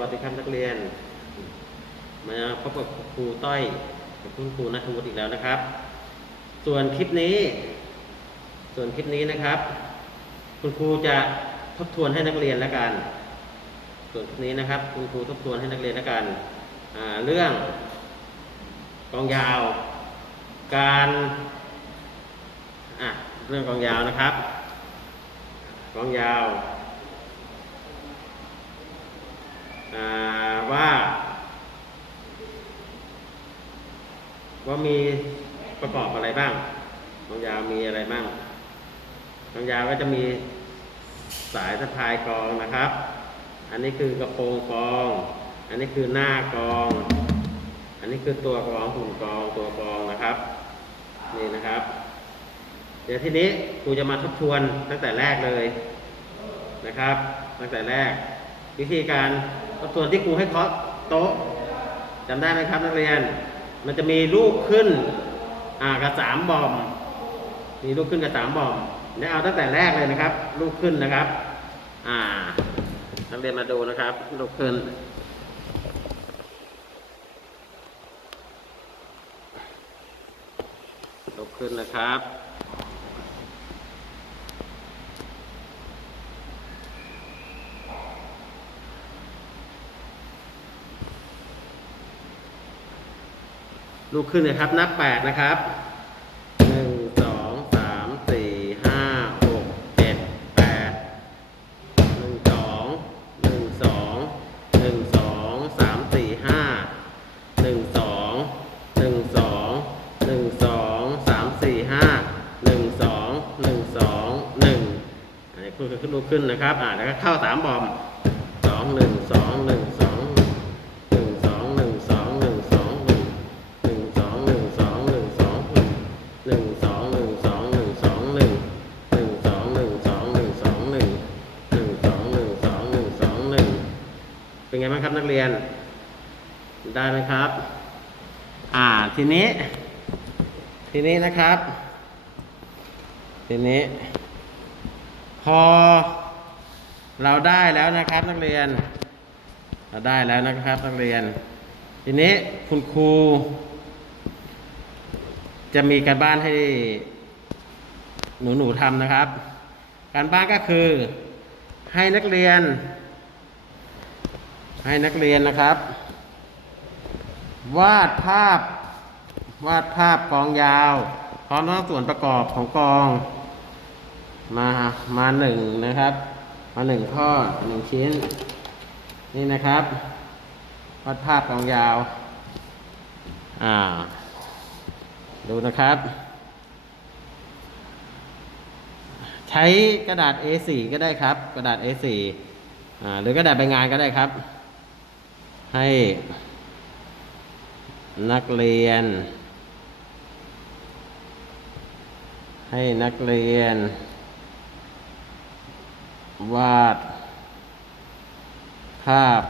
วัสดีครับนักเรียน มาพบกับครูต้อยกับคุณครูนัทวุฒิอีกแล้วนะครับ ส่วนคลิปนี้ ส่วนคลิปนี้นะครับ คุณครูจะทบทวนให้นักเรียนแล้วกัน ส่วนคลิปนี้นะครับ คุณครูทบทวนให้นักเรียนแล้วกันเรื่องกองยาว การอะเรื่องกองยาวนะครับกองยาวอ่า ว่าว่ามีประกอบอะไรบ้างกองยาวมีอะไรบ้างกองยาวก็จะมีสายสะพายกองนะครับ อันนี้คือกระโปรงกอง อันนี้คือหน้ากอง อันนี้คือตัวกองหุ่นกองตัวกองนะครับ นี่นะครับ เดี๋ยวทีนี้ครูจะมาทบทวนตั้งแต่แรกเลยนะครับ ตั้งแต่แรกวิธีการ ทบทวนที่ครูให้เคาะโต๊ะจำได้ไหมครับนักเรียน มันจะมีลูกขึ้นอ่ากระสามบอม มีลูกขึ้นกระสามบอมเนี่ยเอาตั้งแต่แรกเลยนะครับ ลูกขึ้นนะครับ อ่า นักเรียนมาดูนะครับ ลูกขึ้นลุกขึ้นนะครับ ลุกขึ้นนะครับ นับแปดนะครับหนึ่งสองสามสี่ห้าหกเจ็ดแปดหนึ่งสองหนึ่งสองหนึ่งสองสามสี่ห้าหนึ่งสองหนึ่งสองหนึ่งสองสามสี่ห้าหนึ่งสองหนึ่งสองหนึ่งอันนี้ขึ้นขึ้นลุกขึ้นนะครับ อ่าแล้วก็เข้าสามบอมสองหนึ่งสองหนึ่ง เป็นไงบ้างครับนักเรียน ได้ไหมครับ อ่าทีนี้ ทีนี้นะครับ ทีนี้ พอเราได้แล้วนะครับนักเรียน เราได้แล้วนะครับนักเรียน ทีนี้คุณครู จะมีการบ้านให้หนูหนูๆทำนะครับ การบ้านก็คือให้นักเรียน ให้นักเรียนนะครับ วาดภาพ วาดภาพกองยาว พร้อมทั้งส่วนประกอบของกอง มามาหนึ่งนะครับ มาหนึ่งข้อหนึ่งชิ้น นี่นะครับ วาดภาพกองยาวอ่าดูนะครับ ใช้กระดาษ A4 ก็ได้ครับ กระดาษ A4 อ่าหรือกระดาษใบงานก็ได้ครับ ให้นักเรียน ให้นักเรียน วาด ภาพ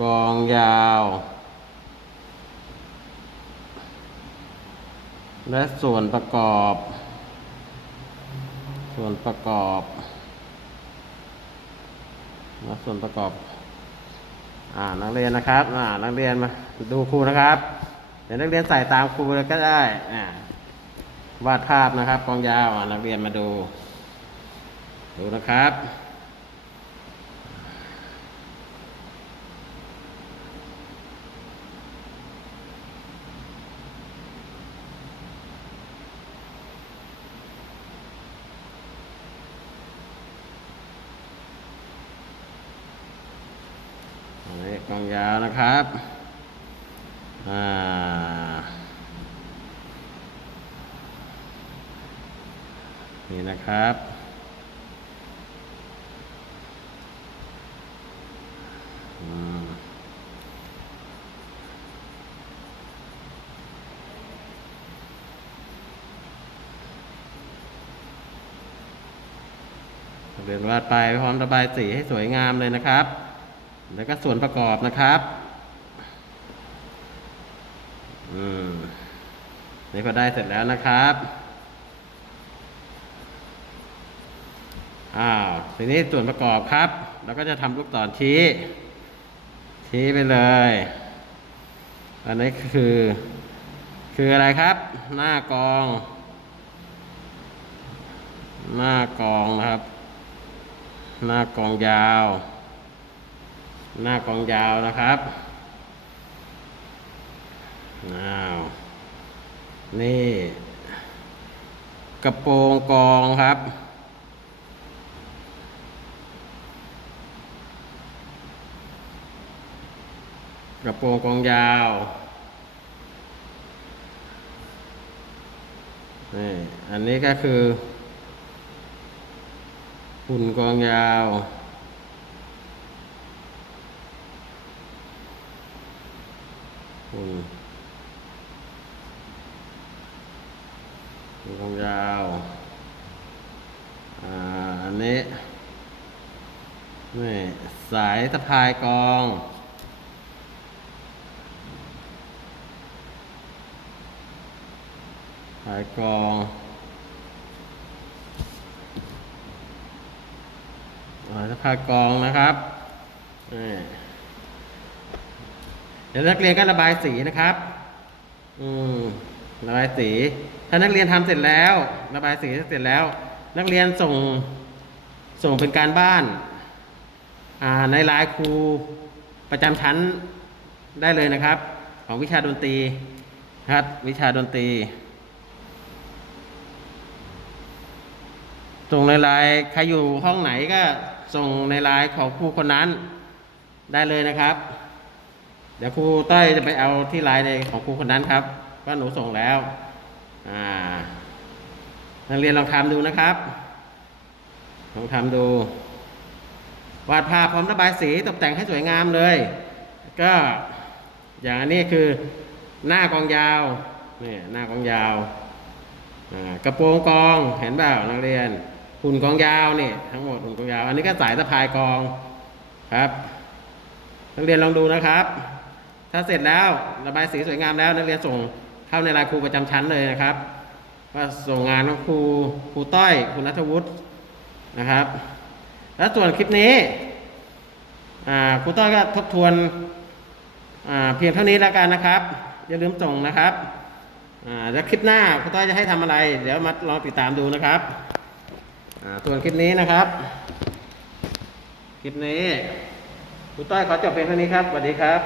กองยาว และส่วนประกอบ ส่วนประกอบ และส่วนประกอบ อ่านักเรียนนะครับ อ่านักเรียนมาดูครูนะครับ เดี๋ยวนักเรียนใส่ตามครูเลยก็ได้อ่าวาดภาพนะครับกองยาวนักเรียนมาดู ดูนะครับ อันนี้กอง ยาวนะครับอ่านี่นะครับเรียนวาดไปพร้อมระบายสีให้สวยงามเลยนะครับ แล้วก็ส่วนประกอบนะครับอืมนี่พอได้เสร็จแล้วนะครับอ้าวทีนี้ส่วนประกอบครับ เราก็จะทำลูกศรชี้ ชี้ไปเลย อันนี้คือ คืออะไรครับ หน้ากอง หน้ากองนะครับ หน้ากองยาว หน้ากองยาวนะครับอ้าวนี่ กระโปรงกองครับ กระโปรงกองยาวนี่อันนี้ก็คือหุ่นกองยาว หุ่นหุ่นกองยาว อ่า อันนี้นี่สายสะพายกอง สายกอง สายสะพายกองนะครับนี่ เดี๋ยวนักเรียนก็ระบายสีนะครับ อืมระบายสี ถ้านักเรียนทำเสร็จแล้ว ระบายสีเสร็จแล้ว นักเรียนส่งส่งเป็นการบ้าน อ่าในไลน์ครูประจำชั้นได้เลยนะครับ ของวิชาดนตรีครับวิชาดนตรีส่งในไลน์ใครอยู่ห้องไหนก็ส่งในไลน์ของครูคนนั้นได้เลยนะครับ ดี๋ยวครูเต้ยจะไปเอาที่ไลน์ในของครูคนนั้นครับว่าหนูส่งแล้วอ่านักเรียนลองทำดูนะครับลองทำดู วาดภาพพร้อมระบายสีตกแต่งให้สวยงามเลย ก็อย่างอันนี้คือหน้ากองยาวนี่หน้ากองยาวกระโปรงกองเห็นเปล่านักเรียนหุ่นกองยาวนี่ทั้งหมดหุ่นกองยาว อันนี้ก็สายสะพายกองครับ นักเรียนลองดูนะครับ ถ้าเสร็จแล้วระบายสีสวยงามแล้วนักเรียนส่งเข้าในรายครูประจำชั้นเลยนะครับว่าส่งงานของครูครูต้อยครูนัทวุฒินะครับ แล้วส่วนคลิปนี้ครูต้อยก็ทบทวนเพียงเท่านี้แล้วกันนะครับ อย่าลืมส่งนะครับแล้วคลิปหน้าครูต้อยจะให้ทำอะไร เดี๋ยวมาลองติดตามดูนะครับส่วนคลิปนี้นะครับ คลิปนี้ครูต้อยขอจบเพียงเท่านี้ครับสวัสดีครับ